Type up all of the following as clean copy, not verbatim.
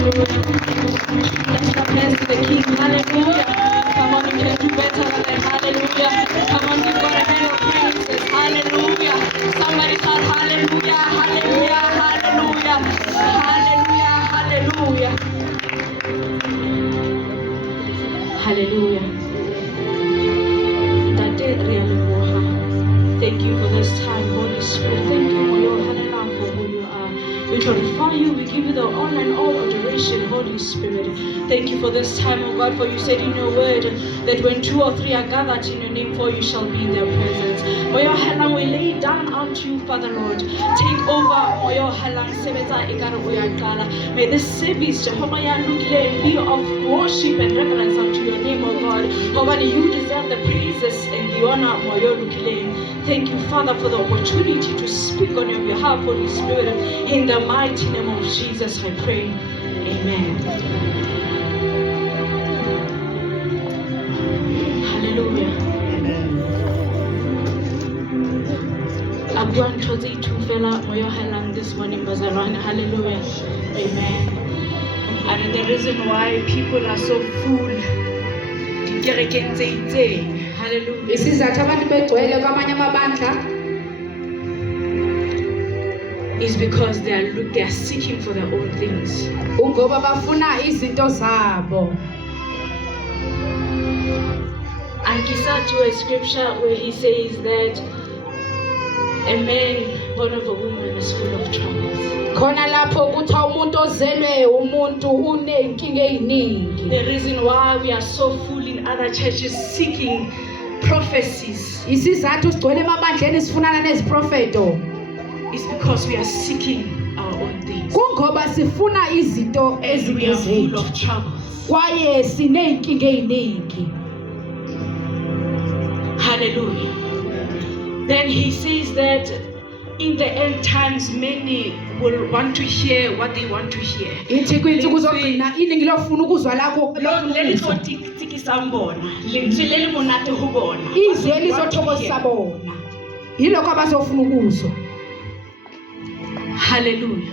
Lift up hands to the King. Hallelujah. Come on, you can do better than that. Hallelujah. Come on, give God a hand of praises. Hallelujah. Somebody shout hallelujah, hallelujah, hallelujah, hallelujah, hallelujah. Hallelujah. Thank you for this time, Holy Spirit. Thank you for your hand for who you are. We glorify you. We give you the honor and all adoration, Holy Spirit. Thank you for this time, oh God, for you said in your word that when 2 or 3 are gathered in your name, for you shall be in their presence. Moyo halang, we lay down unto you, Father Lord. Take over, Moyo halang, sebeta ikara uyakala. May this service, Jehovah Yalukile, be of worship and reverence unto your name, oh God. Jehovah, you deserve the praises and the honor, Moyo Lukile. Thank you, Father, for the opportunity to speak on your behalf, Holy Spirit. In the mighty name of Jesus, I pray. Amen. Hallelujah. Abuan chozi itufela moyo halang this morning, bazalwane. Hallelujah. Amen. And the reason why people are so full, hallelujah. Isizathu abantu begcwele kwamanye amabandla is because they are seeking for their own things. Ungoba bafuna izinto zabo. And he said to a scripture where he says that a man born of a woman is full of troubles. Khona lapho kuthiwa umuntu ozelwe umuntu unenkinga eziningi. The reason why we are so full in other churches seeking prophecies Isizathu sigcwele emabandleni sifunana neziprofeto is because we are seeking our own things. Kungoba sifuna izinto And we are full eziningi. of troubles. Kwaye sinenkinga eziningi. Hallelujah. Then he says that in the end times many will want to hear what they want to hear. Ithi kwinsuku zogcina iningi lofuna ukuzwa lakho izwe lizothokozisa bona. Yilokho abazofuna ukuzwa. Hallelujah.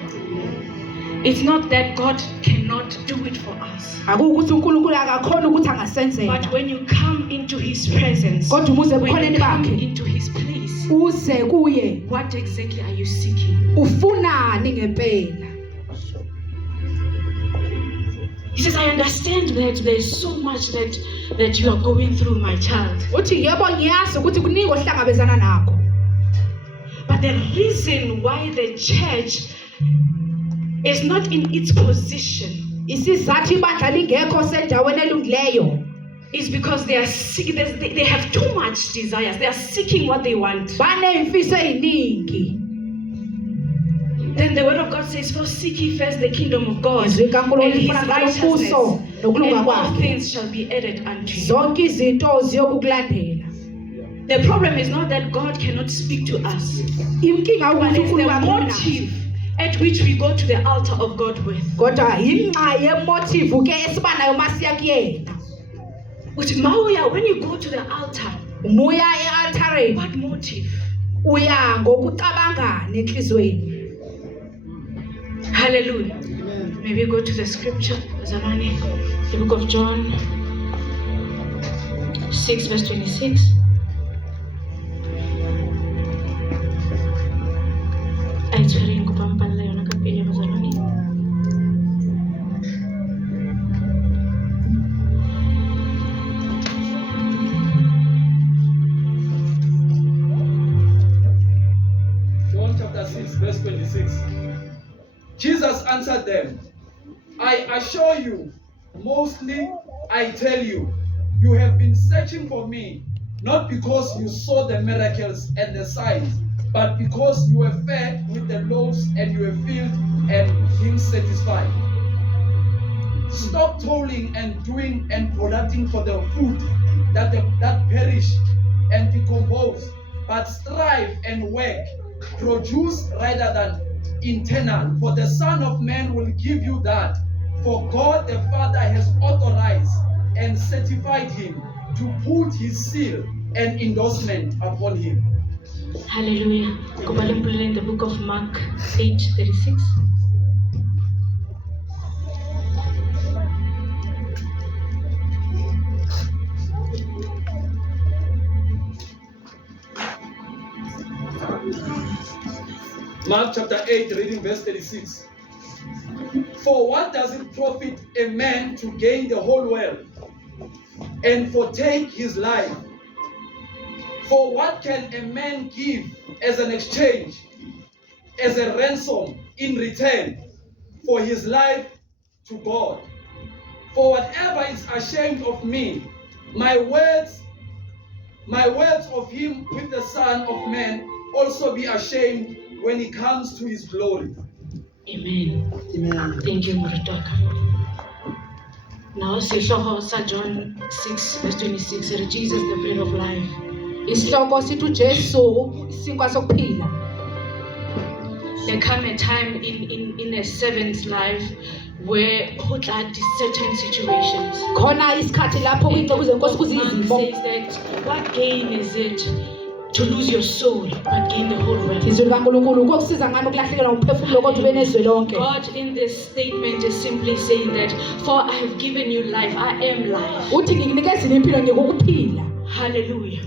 It's not that God cannot do it for us. Akukuthi uNkulunkulu akakhona ukuthi angasenzela. But when you come into his presence, Kodwa umuze when you ebukhoneni come bakhe, into his place, uze kuye, what exactly are you seeking? ufunani ngempela? He says, I understand that there's so much that you are going through, my child. Uthi yebo ngiyazi ukuthi kuningi ohlangabezana nakho. But the reason why the church is not in its position Isizathu ibandla lingekho sendaweni elungileyo is because they have too much desires. They are seeking what they want. banemfiso eziningi. Then the word of God says, "For seek ye first the kingdom of God Izwi likaNkulunkulu and his lifuna righteousness, umbuso nokulunga and all kwakhe. things shall be added unto you." Zonke izinto ziyokulandela. The problem is not that God cannot speak to us, Inkinga but ukuthi it's the uNkulunkulu motive at which we go to the altar of God with. kodwa inxa yemotive ke esibanayo masiya kuyena. Which Mawuya, when you go to the altar, Umuya e-altareni what motive? uya ngokucabanga nenhlizweni. Hallelujah. Maybe go to the scripture, Zamani, the book of John 6 verse 26. John chapter 6 verse 26. Jesus answered them, I assure you, mostly I tell you, you have been searching for me, not because you saw the miracles and the signs, but because you were fed with the loaves and you were filled and being satisfied. Stop toiling and doing and producing for the food that perish and decompose, but strive and work, produce rather than internal, for the Son of Man will give you that. For God the Father has authorized and certified him to put his seal and endorsement upon him. Hallelujah. In the book of Mark 8:36. Mark chapter 8, reading verse 36. For what does it profit a man to gain the whole world and forsake his life? For what can a man give as an exchange, as a ransom in return for his life to God? For whatever is ashamed of me, my words of him with the Son of Man also be ashamed when he comes to his glory. Amen. Amen. Thank you, Murutaka. Now, Sihloho sa John 6, verse 26, said, Jesus, the bread of life. Isihloko sithi uJesu isinkwa sokuphila. There come a time in a servant's life where ho tla certain situations. Khona isikhathi lapho kwinto kuzenkosi Mark kuzizimo. says that what gain is it to lose your soul but gain the whole world? Izwi likaNkulunkulu kokusiza ngani ukulahlekelwa umphefumulo kodwa ube nezwe lonke. God in this statement is simply saying that, for I have given you life, I am life. Uthi ngikunikeza impilo ngikukuphila. Hallelujah.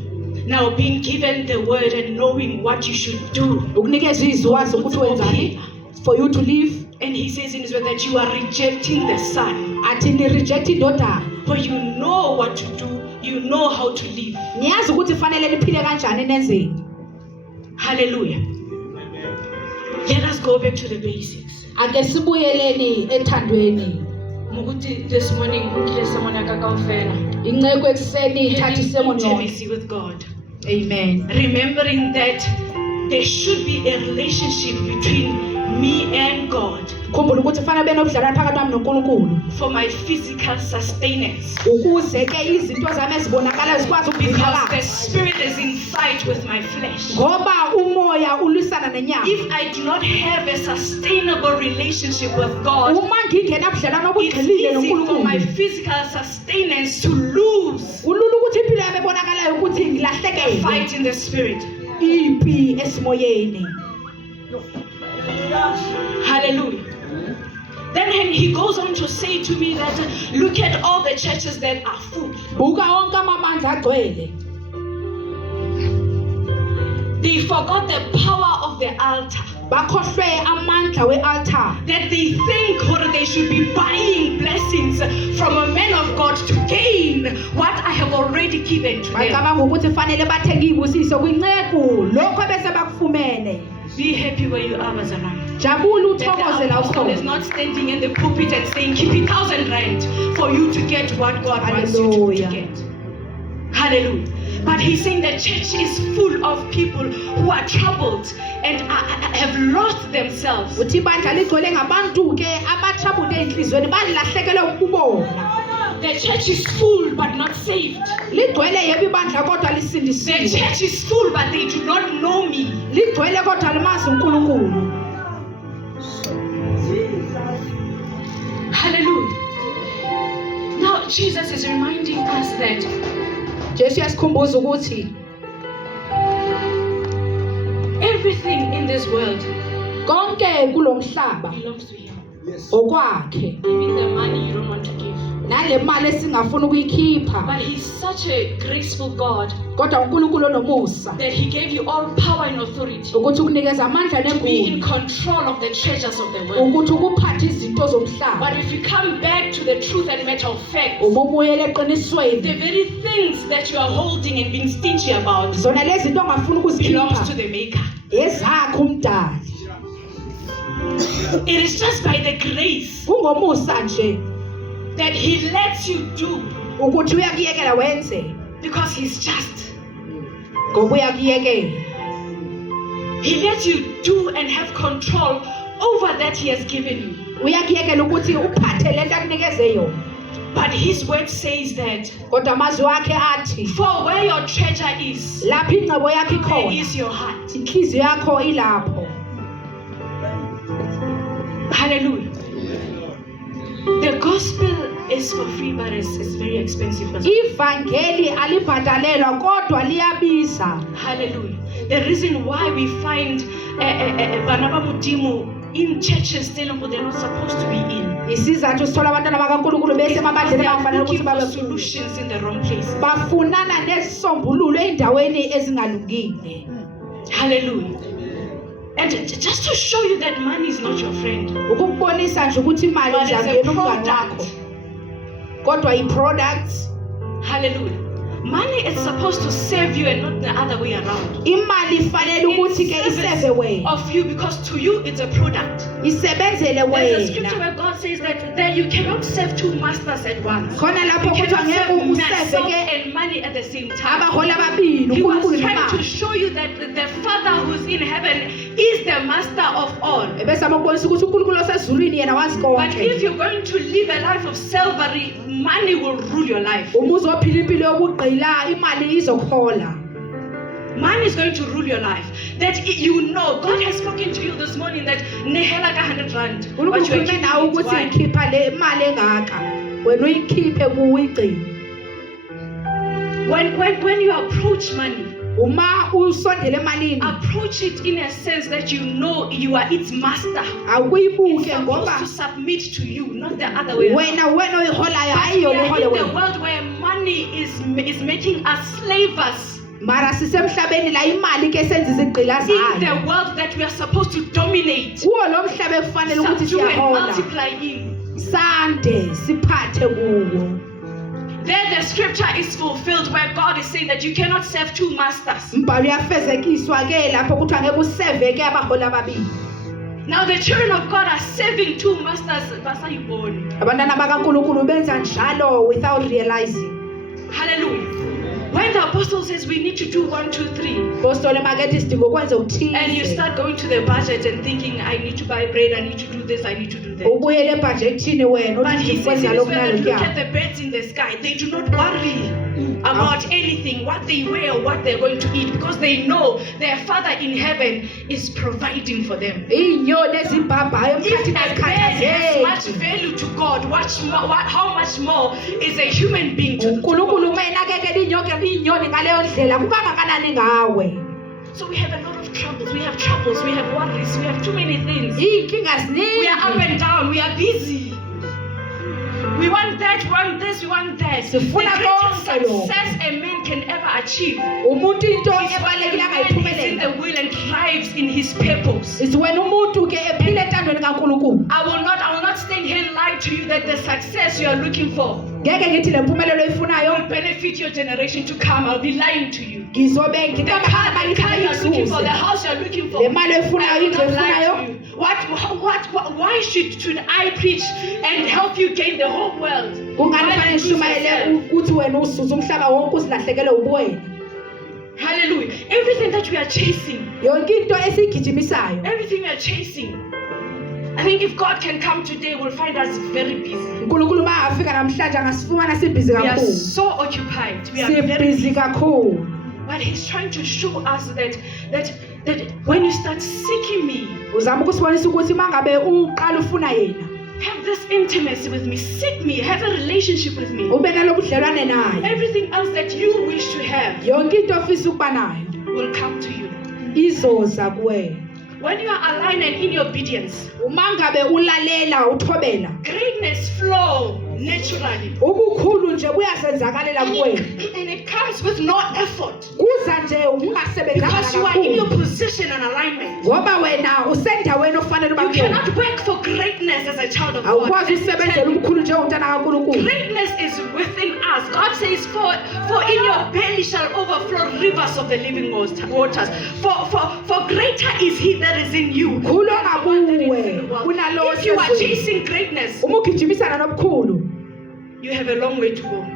Now being given the word and knowing what you should do. Ukunikeza izwi wazi ukuthi wenzani for you to live. And he says in his word that you are rejecting the son. Athi ni reject indodana. For you know what to do, you know how to live. Niyazi ukuthi fanele niphile kanjani nenzeni. Hallelujah. Let us go back to the basics. Ake sibuyeleni ethandweni. Mukuti this morning ukile samona kakawufela. Inceko ekseni ithatha Having isemoni yonke. intimacy with God. Amen. Remembering that there should be a relationship between me and God Khumbula ukuthi fanele benobudlelwano phakathi kwami noNkulunkulu. for my physical sustenance. Ukuze ke izinto zami ezibonakala zikwazi Because the ukugcinakala. spirit is in fight with my flesh. Ngoba umoya ulwisana nenyama. If I do not have a sustainable relationship with God, Uma ngingena budlelwano it's obugxilile easy for my noNkulunkulu. physical sustenance to lose Kulula ukuthi impilo yami ebonakalayo ukuthi a ngilahlekele. fight in the spirit. Ipi esimoyeni. Hallelujah. Then he goes on to say to me that look at all the churches that are full. Buka wonke amamandla agcwele. They forgot the power of the altar. Bakhohlwe amandla we-altar. That they think or they should be buying blessings from a man of God to gain what I have already given to them. Bayicabanga ukuthi fanele bathenge ibusiso kwinceku lokho bese bakufumene. Be happy where you are, Bazalwane. Jabula That uthokoze the la apostle is ukhona. not standing in the pulpit and saying, keep it 1,000 rand for you to get what God wants you to Hallelujah. get. Hallelujah. But he's saying the church is full of people who are troubled and have lost themselves. Uthi ibandla ligcwele ngabantu ke abathabule enhlizweni balahlekelwe ukubona. The church is full but not saved. Ligcwele yebo ibandla kodwa The lisindisiwe. church is full but they do not know me. Ligcwele kodwa limazi uNkulunkulu. Hallelujah. Now Jesus is reminding us that Jesu yasikhumbuza ukuthi everything in this world konke kulomhlaba belongs to him. okwakhe. Even the money you don't want to give. Nale mali esingafuna ukuyikhipha. But he's such a graceful God Kodwa uNkulunkulu onomusa that he gave you all power and authority ukuthi ukunikeza amandla to be in negunya. control of the treasures of the world. Ukuthi ukuphatha izinto zomhlaba. But if you come back to the truth and matter of fact, Ububuyele eqinisweni. the very things that you are holding and being stingy about Zona lezi zinto ongafuna belongs to ukuzikhipha. the Maker. Ezakho umdali. It is just by the grace Kungomusa nje that he lets you do ukuthi uyakuyekela wenze because he's just. ngoba uyakuyekela. He lets you do and have control over that he has given you. Uyakuyekela ukuthi uphathe lento akunikeze yona. But his word says that Kodwa amazwi akhe athi for where your treasure is, lapho ingcebo yakho there ikhona, is your heart. inhliziyo yakho ilapho. Hallelujah. The gospel is for free, but it's very expensive. Ivangeli alibhadalelwa kodwa liyabiza. Hallelujah. The reason why we find Barnaba Mudimu in churches still who they're not supposed to be in. Isizathu sithola abantwana bakaNkulunkulu bese They emabandleni are abangafanele looking ukuthi for babe kuyo. solutions in the wrong places. Bafunana nezisombululo endaweni ezingalungile. Hallelujah. And just to show you that money is not your friend, ukukubonisa nje ukuthi imali but it's a izangena umngane wakho product. kodwa i-products. Hallelujah. Money is supposed to serve you and not the other way around. Imali ifanele ukuthi ke In iseve service wena, of you, because to you it's a product. isebenzele There's a scripture wena. where God says that you cannot serve two masters at once. Khona You lapho kuthiwa cannot ngeke serve useve myself ke and money at the same time. abahola ababili, He uNkulunkulu was trying to nemali. show you that the Father who's in heaven is the master of all. Ebesama ukubonisa ukuthi uNkulunkulu osezulwini yena wazi But if konke. you're going to live a life of slavery, money will rule your life. Uma uzophila impilo yokugqila, imali izokhola. Money is going to rule your life. That you know, God has spoken to you this morning that nehela ka 100 rand. But uNkulunkulu you are ukhulume keeping nawe it. ukuthi Why? ikhipha le imali engaka, wena uyikhiphe kuwigcina. When you approach money, Uma usondele emalini, approach it in a sense that you know you are its master. awuyibuke It's supposed ngoba to submit to you, not the other way around. wena oyiholayo But hayi we yona are ihole in the wena. world where money is making us slavers. Mara sisemhlabeni la imali ke senza izigqila In zayo. the world that we are supposed to dominate, Kuwo lo mhlaba ekufanele ukuthi subdue and siyahola. multiply in. Sande siphathe kuwo. There the scripture is fulfilled where God is saying that you cannot serve two masters. Umbhalo uyafezekiswa ke lapho kuthiwa ngeke useve ke abahola ababili. Now the children of God are serving two masters. Basayibona. Abantwana bakaNkulunkulu benza njalo without realizing. Hallelujah. When the apostle says we need to do 1, 2, 3, Apostoli makethi sidinga ukwenza and you ukuthize. start going to the budget and thinking, I need to buy bread, I need to do this, I need to do that. Ubuyele ebhajekthini wena But uthi he says ngikwenza in this lokhu way that look nalokhu. at the birds in the sky. They do not worry about anything, what they wear, what they're going to eat, because they know their Father in heaven is providing for them. Inyoni ezibhabhayo If emkhathini a bird has much azikhathazeki. value to God, how much more is a human being to uNkulunkulu God? uma enakekela inyoni ngaleyo ndlela kukangakanani ngawe. So we have a lot of troubles. We have troubles. We have worries. We have too many things. Iy'nkinga We are up ziningi. and down. We are busy. We want that, we want this, we want that. The Sifuna greatest konke lokho. success a man can ever achieve Umuntu into is when a ebalulekile man is in angayiphumelela. the will and thrives in his purpose. Is wena umuntu ke ephila entandweni kaNkulunkulu. I will not stand here and lie to you that the success you are looking for Ngeke ngithi le mpumelelo will oyifunayo benefit your generation to come. I'll be lying to you. ngizobe The ngicabanga car you are looking for, the izuze. house you are looking for. Le mali oyifunayo, I will indlu not lie oyifunayo. to you. Why should I preach and help you gain the whole world? Kungani Why fanele lose yourself? nishumayele ukuthi wena usuze umhlaba wonke usilahlekelwe ubuwena. Hallelujah. Everything that we are chasing, Yonke into esiyigijimisayo. everything we are chasing. I think if God can come today, we'll find us very busy. uNkulunkulu uma afika namhlanje angasifumana sibhizi We are kakhulu. so occupied. We are very Sibhizi kakhulu. But He's trying to show us that when you start seeking me, Uzama ukusibonisa ukuthi mangabe uqala ufuna yena, have this intimacy with me, seek me, have a relationship with me. ube nalobudlelwane naye. Everything else that you wish to have Yonke into ofisa ukuba nayo will come to you. izoza kuwena. When you are aligned and in obedience, Uma ngabe ulalela uthobela, greatness flow naturally. ubukhulu nje buyasenzakalela kuwena. And it comes with no effort. Kuza nje ungasebenzanga Because you are in your kakhulu. position and alignment. Ngoba wena usendaweni ofanele uba You kuyona. cannot work for greatness as a child of God. Awukwazi usebenzela ubukhulu nje umntana kaNkulunkulu. Greatness is within us. God says, for in your belly shall overflow rivers of the living waters. For greater is He that is in you. Khulu ongakuwe kunalowo If you are osezweni. chasing greatness, Uma ugijimisana nobukhulu, you have a long way to go.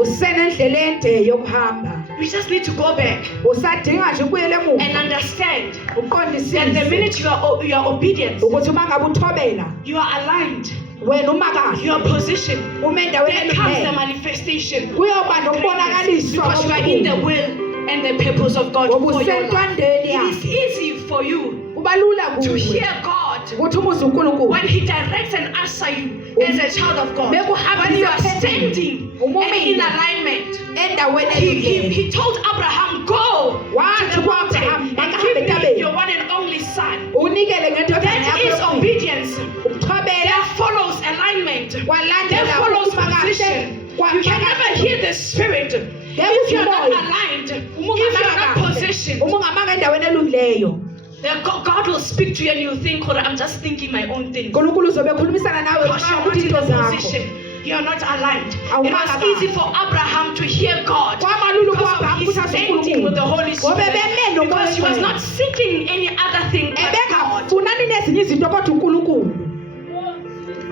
usenendlela ende yokuhamba. We just need to go back Usadinga nje ukuyela and emuva. understand that the Uqondisise minute you are obedient, ukuthi uma ngabe uthobela, you are aligned, wena uma kahle, you are positioned, uma endaweni there comes the elungile, manifestation. kuyoba nokubonakaliswa Because you are in the kobukhulu. will and the purpose of God Ngoba for your life. usentwandeni It is yakhe. easy for you Kuba lula to kuwe hear God ukuthi umuze uNkulunkulu. when He directs and answer you as a child of God. Bekuhambisa When you are phezulu. standing Umumile. and in alignment. Endaweni elungile. He told Abraham, go Wathi to the mountain ku-Abraham, and makahambe give me entabeni. your one and only son. Unikele ngentodana That is yakho. obedience. Uthobela That follows alignment. That kwalandela follows ukuba kahle. position. You can never hear the Spirit if you're not aligned, if you're not positioned. Uma ungamanga endaweni elungileyo. God will speak to you and you'll think, "Oh, I'm just thinking my own things." uNkulunkulu uzobe ekhulumisana nawe Because xa you're not uthi in into the zakho. position. You're not aligned. Awumanga It was kahle. easy for Abraham to hear God Kwabalula because ukuhamba of his ukuthi azi standing with the uNkulunkulu. Holy Ngoba Spirit. beme nomoya Because he was oyingcwele. not seeking any other thing but God. Ebengafunani nezinye izinto kodwa uNkulunkulu.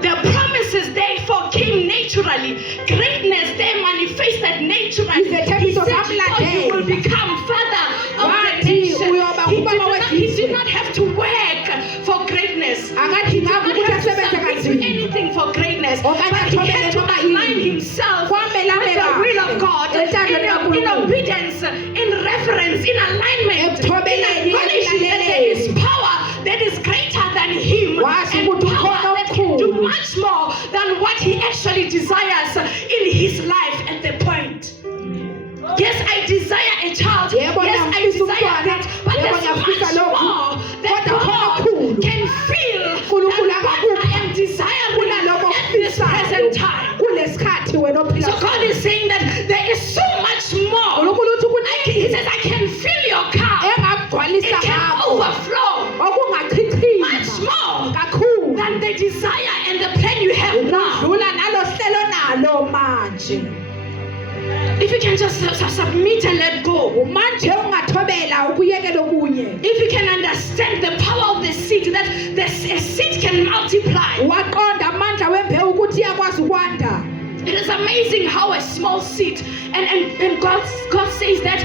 The promises they came naturally. Greatness they manifested naturally. He said, "Oh, you will become father of the nation." He did not have to work for greatness. He did not have to submit to anything for greatness. But he had to align himself with the will of God in obedience, in reverence, in alignment, in acknowledging that there is power that is greater than him and power that can do much more than what he actually desires in his life at the point. Yes, I desire a child. Yes, I desire that. But there's much more that God can feel than what I am desiring at this present time. So God is saying that there is so much more. He says, I can fill your cup. It can overflow. Much more than the desire and the plan you have now. If you can just submit and let go. If you can understand the power of the seed, that a seed can multiply. It is amazing how a small seed, and God says that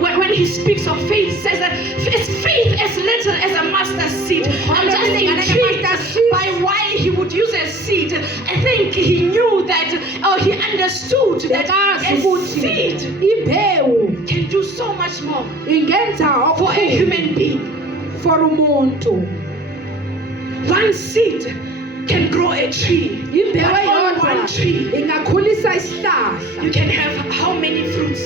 when He speaks of faith, says that it's faith as little as a mustard seed. I'm just intrigued by why He would use a seed. I think He knew that, or He understood that a seed can do so much more for a human being. One seed can grow a tree. But on one tree, you can have how many fruits?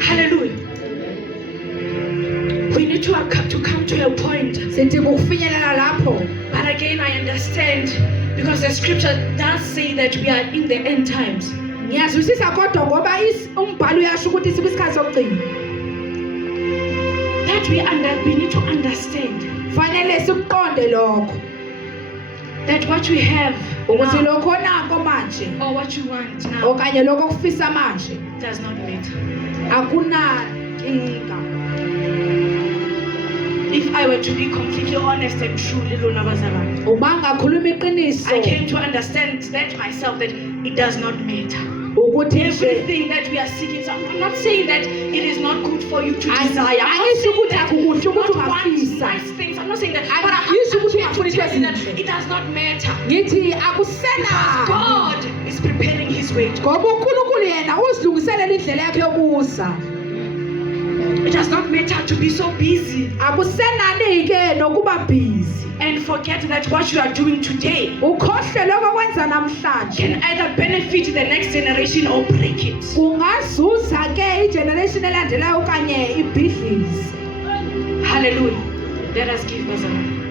Hallelujah. We need to come to a point. But again, I understand because the scripture does say that we are in the end times. That we need to understand that what we have now, or what you want now does not matter. If I were to be completely honest and true, little Nabazara, I came to understand that myself, that it does not matter. Everything that we are seeking, so I'm not saying that it is not good for you to desire. I'm not saying that you not want nice things. I'm not saying that, but I'm here to tell you that it does not matter. Because God is preparing His way. It does not matter to be so busy and forget that what you are doing today can either benefit the next generation or break it. Hallelujah. Let us give Bazalwane.